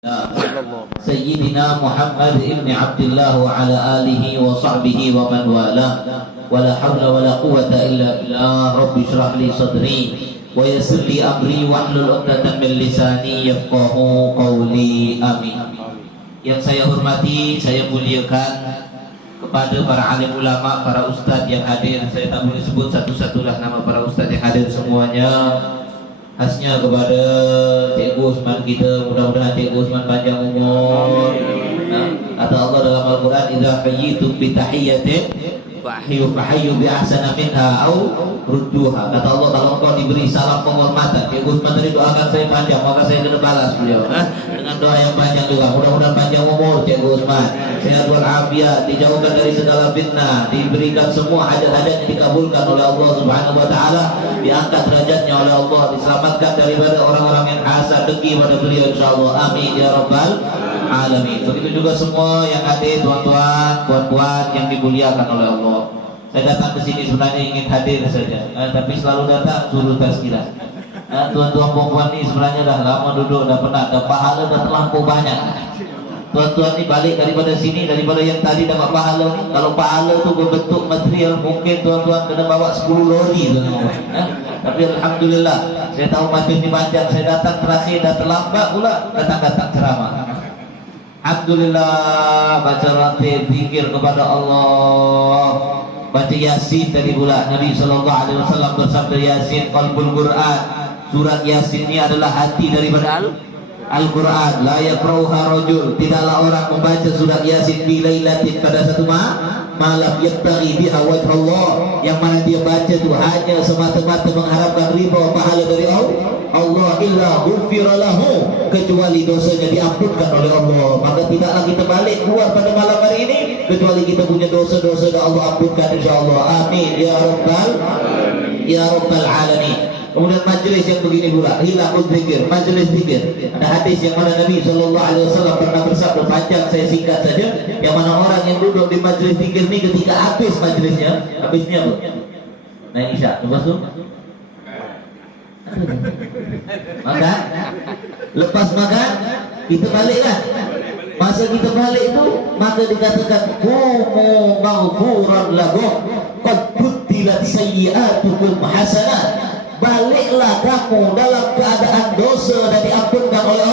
Sayyidina Muhammad ibn Abdullah wa ala alihi wa sahbihi wa man wala wa la hawla wa la quwwata illa billah. Rabbi shrah li sadri wa yassir li amri wahlul 'uqdatam min lisani yafqahu qawli. Amin. Yang saya hormati, saya muliakan kepada para alim ulama, para ustadz yang hadir. Saya tak boleh sebut satu-satulah nama para ustadz yang hadir semuanya. Khasnya kepada Cikgu Usman kita, mudah-mudahan Cikgu Usman panjang umur. Kata Allah dalam Al-Quran, "Idza hayyitum bi tahiyyatin fahayyu bi ahsana minha aw rudduha." Kata Allah, kalau engkau diberi salam penghormatan, Cikgu Usman tadi doakan saya panjang, maka saya kena balas beliau dengan doa yang panjang juga. Mudah-mudahan panjang umur Cikgu Usman, sehat walafiat, dijauhkan dari segala fitnah, diberikan semua hajat-hajatnya dikabulkan oleh Allah Subhanahu wa taala, diangkat derajatnya oleh Allah, diselamatkan daripada orang-orang yang hasad dengki pada beliau insyaallah. Amin ya rabbal alamin. Begitu juga semua yang hadir, tuan-tuan, puan-puan yang dimuliakan oleh Allah. Saya datang ke sini sebenarnya ingin hadir saja, tapi selalu datang suruh tazkirah. Tuan-tuan puan-puan ini sebenarnya dah lama duduk, dah penat, dah pahala dah terlampau banyak. Tuan-tuan ni balik daripada sini, daripada yang tadi dapat pahala ni. Kalau pahala tu berbentuk material, mungkin tuan-tuan kena bawa 10 lori tuan-tuan. Tapi alhamdulillah, saya tahu makin panjang, saya datang terakhir dah terlambat pula datang-datang ceramah. Alhamdulillah, baca ratib, zikir kepada Allah, baca Yasin tadi pula. Nabi SAW bersabda, Yasin qalbul Quran. Surat Yasin ini adalah hati daripada Al-Quran. La yaqra'uha rajul, tidaklah orang membaca surat Yasin fi lailatin, pada satu malam, yabtaghi biha wajh Allah, yang mana dia baca itu hanya semata-mata mengharapkan ridha pahala dari Allah, illa ghufira lahu, kecuali dosanya diampunkan oleh Allah. Maka tidaklah kita balik keluar pada malam hari ini kecuali kita punya dosa-dosa dan Allah ampunkan insyaallah. Amin ya rabbal alamin. Kemudian majlis yang begini pula, hilaful zikir, majlis zikir. Ada hadis yang mana Nabi SAW pernah bersabda, panjang saya singkat saja, yang mana orang yang duduk di majlis zikir ini ketika habis majlisnya, habisnya apa? Naik isya, lepas tu makan, lepas makan kita baliklah. Masa kita balik itu maka dikatakan, "Qumu maghfuran lakum qad butilat sayyi'atukum hasanat." Baliklah kamu dalam keadaan dosa dan diampunkan oleh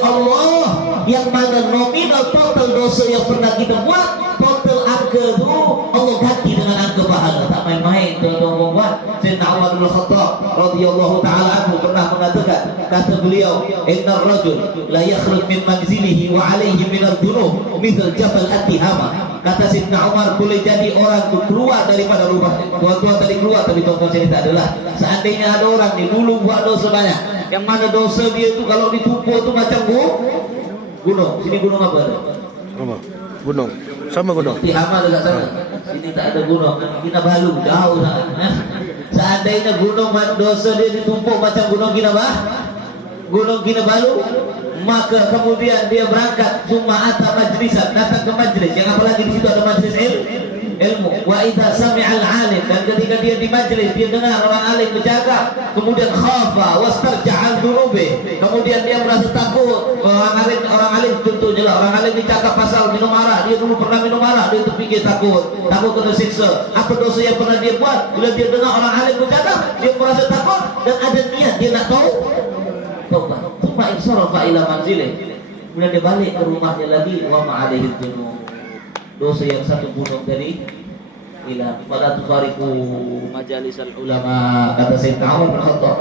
Allah, yang mana nominal total dosa yang pernah kita buat, total angka itu Allah ganti dengan angka pahala. Tak main-main tuan-tuan. Sayyidina Umar bin Khattab radhiyallahu taala anhu pernah mengatakan, kata beliau, "Innar rajul la yakhruj min manzilihi wa alayhi min ad-dunub mithl jabal at-tihama." Kata Sayyidina Umar, boleh jadi orang itu keluar daripada rumahnya. Tuan-tuan tadi keluar, tapi tuan-tuan cerita adalah, seandainya ada orang ni dulu buat dosa banyak, yang mana dosa dia itu kalau ditumpuk itu macam gunung. Sini gunung apa ada? Gunung. Sama gunung. Tihama dekat sana. Sini tak ada gunung. Kinabalu jauh sangat. Seandainya gunung dosa dia ditumpuk macam gunung Kinabalu, maka kemudian dia berangkat Jum'ata majlisan, datang ke majlis, yang apalagi di situ ada majlis ilmu. Wa idza sami'al alim, dan ketika dia di majlis, dia dengar orang alim bercakap, kemudian khafa wastarja'al dunubi, kemudian dia merasa takut. Orang alim contohnya lah, orang alim dicakap pasal minum arak, dia dulu pernah minum arak, dia terfikir takut kena siksa. Apa dosa yang pernah dia buat? Bila dia dengar orang alim bercakap, dia merasa takut dan ada niat dia nak tahu. Tuma insarafa ila manzilih, kemudian dia balik ke rumahnya lagi, wa ma'alaihi dzunub, dosa yang satu gunung tadi ila fala tufariqu majalisal ulama. Kata Sayyidina Umar bin Khattab,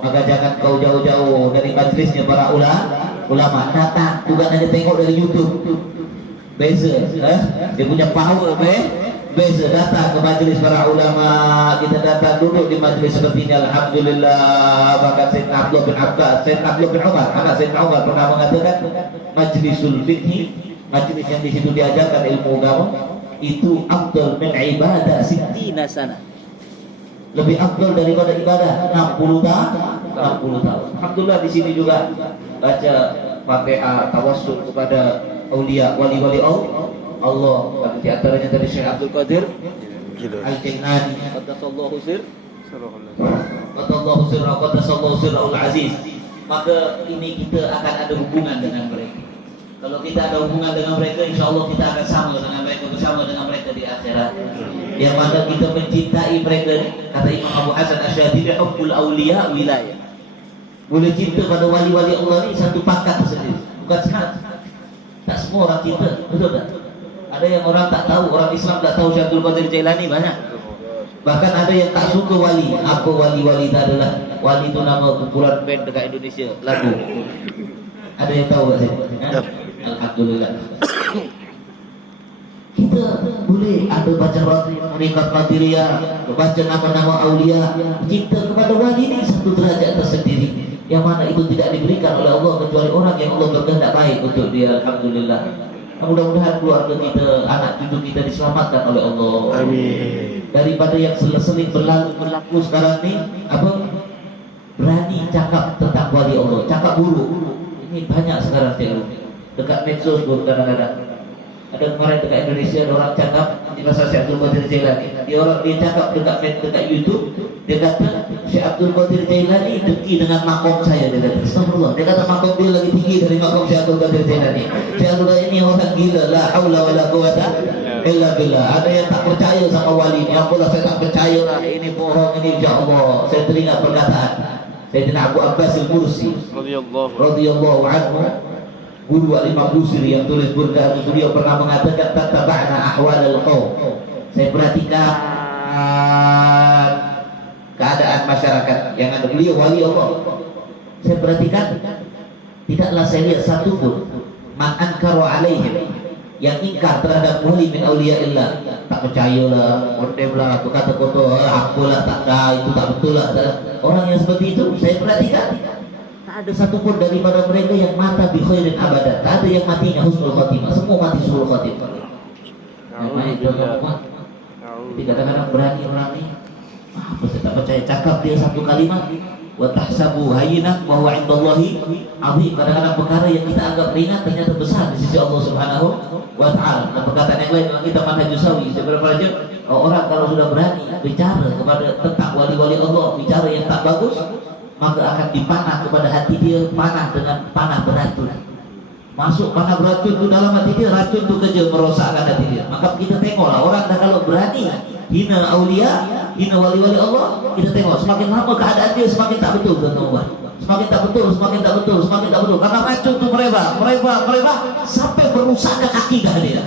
maka jangan kau jauh-jauh dari majlisnya para ulama. Datang bukan hanya tengok dari YouTube, beza dia punya power beza. Datang ke majlis para ulama, kita datang duduk di majlis seperti ini, alhamdulillah. Bahkan Sayyidina Abdullah bin Abbas, Sayyidina Abdullah bin Umar, anak Sayyidina Umar pernah mengatakan, majlisul fiqhi, majlis yang di situ diajarkan ilmu agama, itu afdal min ibadah 60 sana, lebih afdal daripada ibadah 60 tahun. Alhamdulillah di sini juga baca Fatihah, tawassul kepada aulia, wali-wali Allah. Di antaranya dari Syekh Abdul Qadir Al-Jailani, qaddasallahu sirra, qaddasallahu sirra al-aziz. maka ini kita akan ada hubungan dengan mereka. Kalau kita ada hubungan dengan mereka, insya Allah kita akan sama dengan mereka, bersama dengan mereka di akhirat. Yang mana kita mencintai mereka, kata Imam Abu Hasan Asy'adili, hubbul awliya wilayah. Boleh cinta pada wali-wali Allah ni satu pakat tersendiri, bukan senang. Tak semua orang cinta, betul tak? Ada yang orang tak tahu, orang Islam tak tahu Syekh Abdul Qadir Jailani banyak. Bahkan ada yang tak suka wali. Apa wali-wali itu adalah? Wali itu nama kumpulan band dekat Indonesia, lagu. Ada yang tahu tak saya? Alhamdulillah. Kita boleh ada baca Tariqat Qadiriyah, baca nama-nama aulia, cinta kepada wali ini satu derajat tersendiri, yang mana itu tidak diberikan oleh Allah kecuali orang yang Allah berkehendak baik untuk dia. Alhamdulillah. Mudah-mudahan keluarga kita, anak cucu kita diselamatkan oleh Allah. Amin. Daripada yang sering berlaku sekarang ni, apa? Berani cakap tentang wali Allah, cakap buruk. Ini banyak sekarang dekat medsos pun kadang-kadang. Ada kemarin dekat Indonesia ada orang cakap di masa Syekh Abdul Qadir Jailani. Dia cakap dekat YouTube, dia kata Syekh Abdul Qadir Jailani dengki dengan makom saya, dia kata. Astagfirullah. Dia kata makom dia lebih tinggi dari makom Syekh Abdul Qadir Jailani. Syekh Abdul Qadir ini orang gila, la haula wala quwata illa billah. Ada yang tak percaya sama wali ini. Apalah saya tak percaya lah, ini bohong ini, insyaallah. Saya teringat perkataan Sayyidina Abu Abbas Al-Mursi radhiyallahu anhu, guru Al-Imam Busiri yang tulis burda. Beliau pernah mengatakan tataba'na ahwal al-qaum. Saya perhatikan keadaan masyarakat yang ada. Beliau wali Allah. Saya perhatikan, tidaklah saya lihat satu pun man ankaru alaihim, yang ingkar terhadap wali min awliyaillah. Tak percayalah, mondemlah, tu kata kotor, apalah, tak ada, itu tak betul lah. Orang yang seperti itu saya perhatikan, tak ada satupun daripada mereka yang mata bi khairin abada. Tak ada yang matinya husnul khatimah. Semua mati husnul khatimah. Jadi kadang-kadang berani orang ni, apa saya tak percaya, cakap dia satu kalimat, wa tahsabu hayyinan wa huwa 'indallahi 'azim. Kadang-kadang perkara yang kita anggap ringan ternyata besar di sisi Allah Subhanahu wa taala. Dan perkataan yang lain dalam kitab Manhajus Sawi, sebenarnya orang kalau sudah berani bicara kepada tentang wali-wali Allah, bicara yang tak bagus, maka akan dipanah kepada hati dia, panah dengan panah beracun. Masuk panah beracun itu dalam hati dia, racun itu kerja merosakkan hati dia. Maka kita tengoklah orang dah kalau berani hina aulia, hina wali-wali Allah, kita tengok semakin lama keadaan dia semakin tak betul, tuan-tuan. Semakin tak betul, semakin tak betul, semakin tak betul. Karena racun itu merebak sampai merusakkan akidah dia.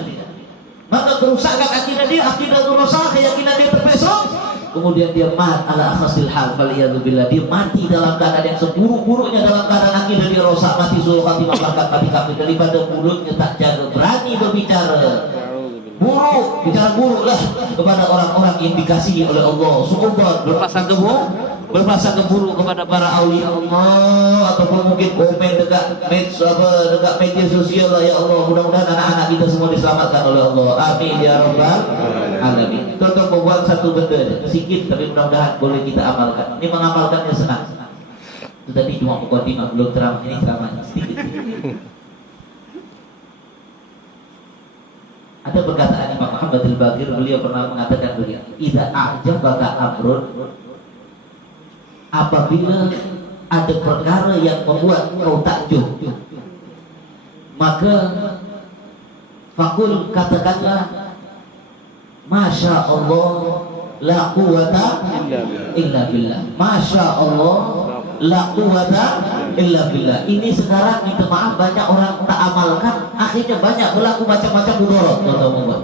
Maka kerusakan akidah dia, akidah itu rosak, keyakinan dia terpesong. Kemudian dia mat ala akhasil hal, faliyadzubillah. Dia mati dalam keadaan yang seburuk-buruknya, dalam keadaan akidah dia rosak, mati suul khatimah, bahkan mati kafir. Daripada mulutnya tak jaga, berani berbicara buruk, bicara buruk lah kepada orang-orang yang dikasihi oleh Allah. Suudzon, berprasangka buruk kepada para aulia Allah, ataupun mungkin komen dekat media sosial lah. Ya Allah, mudah-mudahan anak-anak kita semua diselamatkan oleh Allah. Amin ya rabbal alamin. Contoh membuat satu benda sedikit, tapi mudah-mudahan boleh kita amalkan. Ini mengamalkannya senang. Itu tadi cuma mukadimah, belum ceramah. Ini ceramahnya sedikit. Ada perkataan Imam Muhammad Al-Baqir, beliau pernah mengatakan begini, idza a'jabaka amrun, apabila ada perkara yang membuat kau takjub, maka fakul, katakanlah, Masya Allah la quwata illa billah. Masya Allah la quwata illa billah. Ini sekarang minta maaf banyak orang tak amalkan, akhirnya banyak berlaku macam-macam mudarat, teman-teman.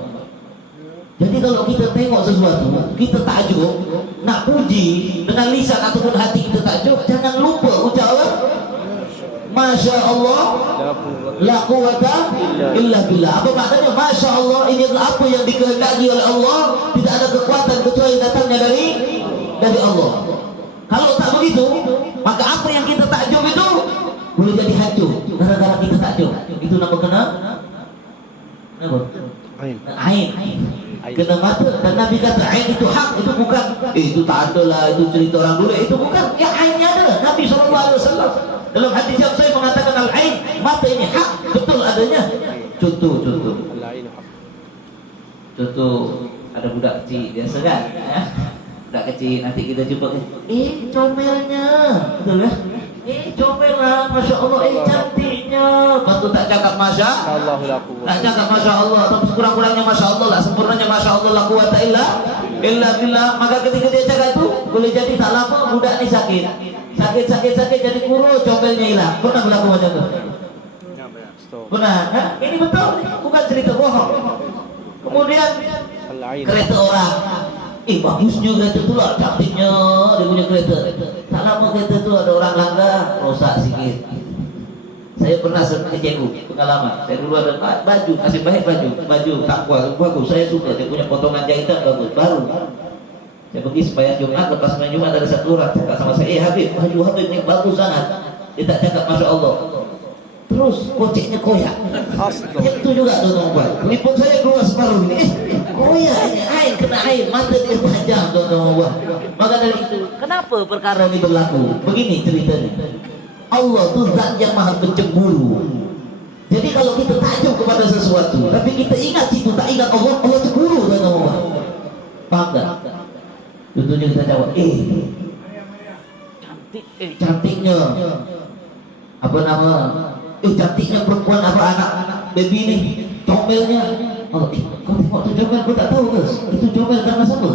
Jadi kalau kita tengok sesuatu, kita takjub, nak puji dengan lisan ataupun hati kita takjub, jangan lupa ucapkan Masya Allah la quwata illa billah. Apa maknanya? Masya Allah, ini adalah apa yang dikehendaki oleh Allah, tidak ada kekuatan kecuali datangnya dari Allah. Kalau tak begitu, maka apa yang kita takjub itu boleh jadi hancur gara-gara kita takjub. Itu nama kena ain. Kena mata. Dan Nabi kata ain itu hak, itu bukan itu tak ada lah, itu cerita orang dulu, itu bukan. Ya ainnya ada. Nabi SAW dalam hadis yang saya mengatakan al-ain, mata ini hak, betul adanya. Contoh ada budak kecil biasa kan, budak kecil nanti kita jumpa, comelnya, betul kan? comel lah, masya Allah, cantiknya. Patut tak cakap masya Allahu la quwwata. tak cakap masya Allah, atau sekurang-kurangnya masya Allah lah, sempurnanya masya Allah, la quwwata illa billah. Maka ketika dia cakap itu, boleh jadi tak lama budak ni sakit, jadi kurus, comelnya hilang. Pernah berlaku macam tu? Pernah? Ini betul, bukan cerita bohong. Kemudian kereta orang, bagusnya kereta tu lah, cantiknya dia punya kereta. Tak lama kereta tu ada orang langgar, rosak sikit. Saya pernah cikgu pengalaman. Saya dulu ada baju, kasih baik baju tak bagus. Saya suka, dia punya potongan jahitan bagus, baru. Saya pergi sembahyang Jumat, lepas sembahyang Jumat ada satu orang cakap sama saya, Habib, baju Habib ni bagus sangat. Dia tak cakap masya Allah. Terus koceknya koyak. Itu juga tuan-tuan. Telefon saya keluar separuh ini. Koyak ini, air kena air, mata dia tajam tuan-tuan. Maka dari itu, kenapa perkara ini berlaku? Begini ceritanya. Allah itu zat yang maha pencemburu. Jadi kalau kita takjub kepada sesuatu, tapi kita ingat situ, tak ingat Allah, Allah cemburu tuan-tuan. Paham tak? Tentunya kita jawab, cantik, cantiknya. Apa nama? Cantiknya perempuan apa anak baby ni, comelnya. Oh, kau tengok tu comel, kau tak tahu ke? Itu comel karena siapa?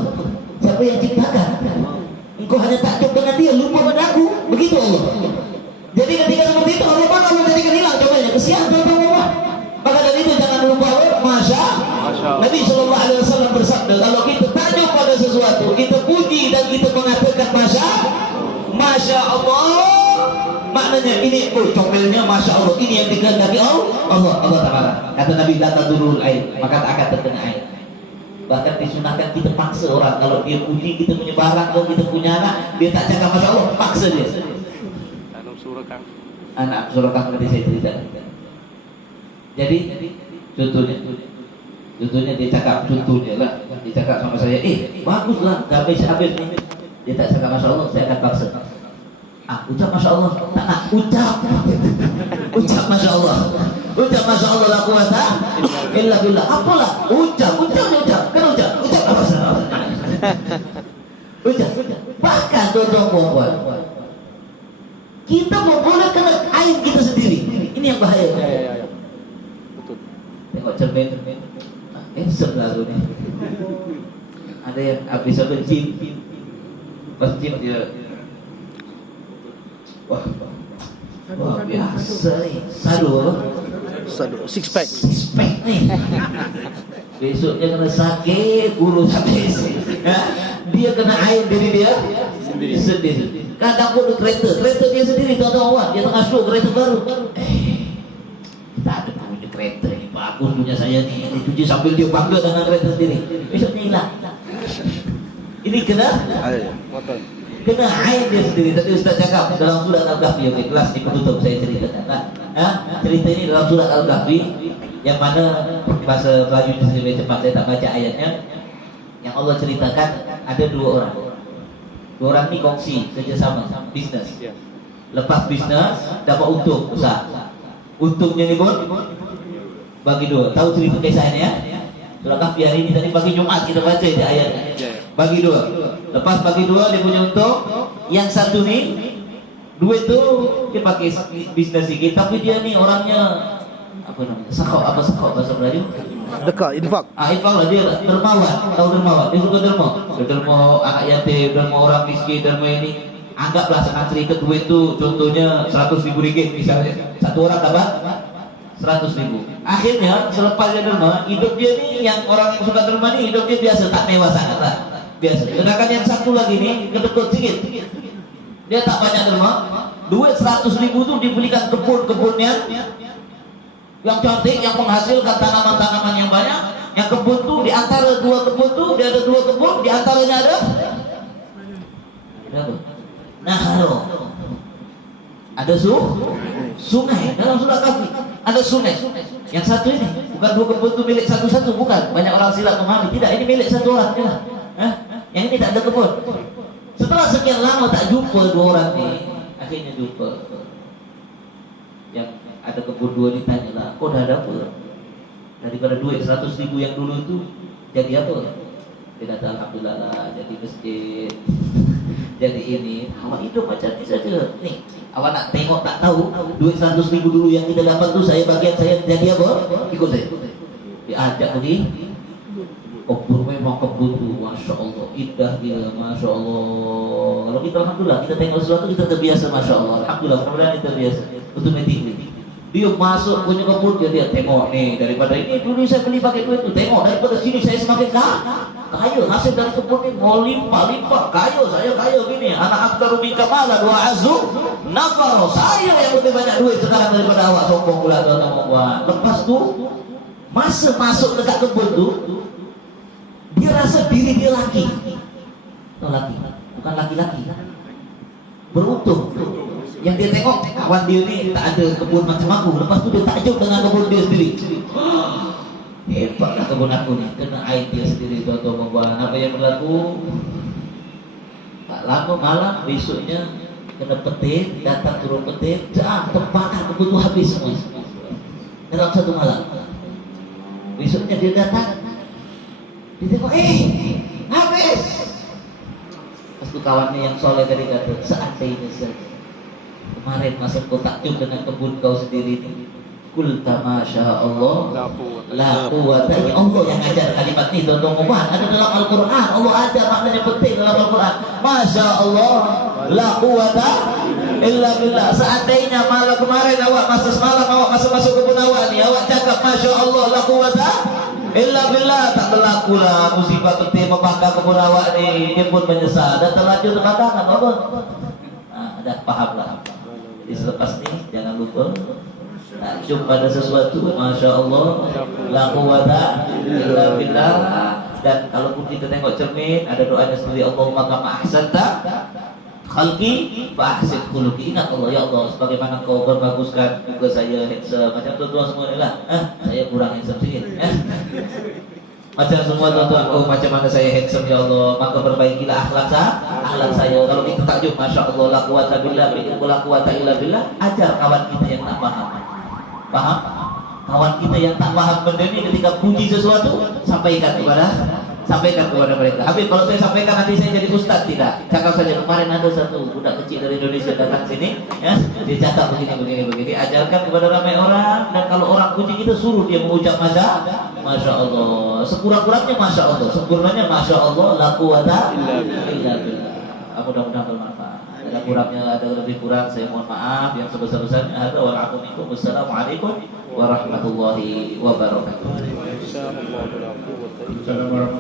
Siapa yang ciptakan? Engkau hanya takjub dengan dia, lupa pada aku. Begitu Allah. Jadi ketika seperti itu, Allah jadikan hilang comelnya. Kesian tuan-tuan Allah. Maka dari itu jangan lupa masya. Nabi Sallallahu Alaihi Wasallam bersabda, kalau kita takjub pada sesuatu, kita puji dan kita mengatakan masya Allah. Maknanya ini comelnya masya Allah, ini yang dikehendaki Allah Taala. Kata Nabi, la tadurul air, maka tak akan terkena air. Bahkan disunahkan kita paksa orang, kalau dia puji kita punya barang, kalau kita punya anak, dia tak cakap masya Allah, paksa dia. Anak surah Kahf nanti saya cerita. Jadi contohnya dia cakap, dia cakap sama saya, baguslah gamis habis ini. Dia tak cakap masya Allah, saya akan paksa. Ucap masya Allah, tak nak ucap masya Allah, masya Allah, la quwwata illa billah. Apalah, ucap apa? Ucap. Bahkan tuan-tuan, kita boleh kena aib kita sendiri. Ini yang bahaya. Ya. Betul. Tengok cermin, sebelah tu ni. Ada yang habis cium, pas cium dia. Wah biasa ni. Sadu six pack ni. Besoknya kena sakit, kurus habis. Dia kena air diri dia sendiri. Kadang pun kereta dia sendiri, tuan-tuan, dia tengah show kereta baru. Kita ada punya kereta ni, bagus punya saya ni, dicuci sambil dia bangga dengan kereta sendiri. Besoknya hilang. Ini kena air dia sendiri. Tadi Ustaz cakap dalam surat Al-Kahfi, kelas di penutup saya ceritakan. Cerita ini dalam surat Al-Kahfi, yang mana bahasa Melayu lebih cepat, saya tak baca ayatnya. Yang Allah ceritakan ada dua orang. Dua orang ni kongsi kerjasama bisnes. Lepas bisnes dapat untung besar. Untungnya ni pun bagi dua. Tahu cerita kisah ini ya? Surah Kahfi hari ini tadi pagi Jumat kita baca di ayatnya. Bagi dua. Lepas bagi dua dia punya untung. Yang satu ni duit tu dia pakai bisnes sikit, tapi dia ni orangnya apa namanya? Sakau bahasa Melayu? Dekat infak. Infak lah, dia dermawan. Tahu dermawan? Dia suka derma. Dia derma anak yatim, derma orang miskin, derma ini. Anggaplah senang cerita duit tu contohnya 100.000 ringgit misalnya. Satu orang dapat 100.000. Akhirnya selepas dia derma, hidup dia ni, yang orang yang suka derma ni hidup dia biasa, tak mewah sangat lah. Biasa. Sedangkan yang satu lagi ni kedekut sikit. Dia tak banyak derma. Duit 100.000 tu dibelikan kebun-kebun yang cantik, yang menghasilkan tanaman-tanaman yang banyak. Yang kebun tu, di antara dua kebun tu, dia ada dua kebun, di antaranya ada nahar. Ada sungai. Dalam surah Kahfi ada sungai. Yang satu ini bukan dua kebun tu milik satu-satu, bukan. Banyak orang silap memahami. Tidak, ini milik satu orang. Yang ini tak ada kebun. Setelah sekian lama tak jumpa dua orang ni, akhirnya jumpa. Yang ada kebun dua ni, tanyalah, kau dah ada apa? Daripada duit 100.000 yang dulu itu jadi apa? Dia kata alhamdulillah lah, jadi masjid. jadi ini, awak hidup macam ini saja. Nih, awak nak tengok tak tahu, duit 100.000 dulu yang kita dapat tuh saya bagian saya jadi apa? Ikut saya. Diajak pergi kebun, memang kebun tuh, masya Allah, indah dia, masya Allah. Kalau kita alhamdulillah kita tengok sesuatu kita terbiasa, masya Allah. Alhamdulillah, mudah-mudahan kita terbiasa. Automatically. Dia masuk punya kebun dia tengok nih, daripada ini dulu saya beli pakai duit tuh, tengok daripada sini saya semakin kaya, hasil dari kebun ini mau limpah, kaya saya kaya gini. Anak aktaru minka malan wa azu nafaro, saya yang lebih banyak duit sekarang daripada awak, sombong pula tuan ngomong. Lepas tuh masa masuk dekat kebun tuh dia rasa diri dia laki, bukan laki-laki, beruntung. Yang dia tengok kawan dia ni tak ada kebun macam aku. Lepas tu dia takjub dengan kebun dia sendiri. Hebatlah kebun aku ni, kena air dia sendiri tuan-tuan puan. Apa yang berlaku? Tak lama malam besoknya kena petir, datang turun petir, terbakar kebun tu habis semua. Dalam satu malam. Besoknya dia datang, dia tengok, habis. Lepas tu kawannya yang soleh tadi kata, seandainya saja kemarin masa kau takjub dengan kebun kau sendiri ini, kulta masya Allah la quwwata, ini Allah yang ajar kalimat ini tuan-tuan puan. Ada dalam Al-Quran, Allah ajar maknanya penting dalam Al-Quran. Masya Allah la quwwata illa billah. Seandainya malam kemarin awak masa semalam awak masuk kebun awak ni, awak cakap masya Allah la quwwata illa billah, tak berlaku lah musibah petir membakar kebun awak ni. Dia pun menyesal dan terlanjur terbakar kan apa? Dah paham lah. Jadi selepas ni jangan lupa takjub pada sesuatu, masya Allah la quwwata illa billah. Dan kalaupun kita tengok cermin ada doanya sendiri, Allahumma kama ahsanta khalqi fa ahsin khuluqi. Ingat Allah, ya Allah sebagaimana kau berbaguskan muka saya handsome, macam tuan-tuan semua ni lah. Saya kurang handsome sikit. Macam semua tuan-tuan, oh macam mana saya handsome ya Allah, maka perbaikilah akhlak saya. Kalau kita takjub, masya Allah la quwwata billah, la quwwata illa billah. Ajar kawan kita yang tak paham, kawan kita yang tak paham benda ni, ketika puji sesuatu sampaikan kepada mereka. Habis kalau saya sampaikan nanti saya jadi ustaz, tidak. Cakap saja, kemarin ada satu budak kecil dari Indonesia datang sini, ya, dia catat begini. Ajarkan kepada ramai orang, dan kalau orang puji kita suruh dia mengucap masya Allah. Sekurang-kurangnya masya Allah, sempurnanya masya Allah la quwwata illa billah. Mudah-mudahan bermanfaat. Ada kurangnya, ada lebih kurang, saya mohon maaf yang sebesar-besarnya. Hadza wal 'afwu minkum. Wassalamualaikum warahmatullahi wabarakatuh.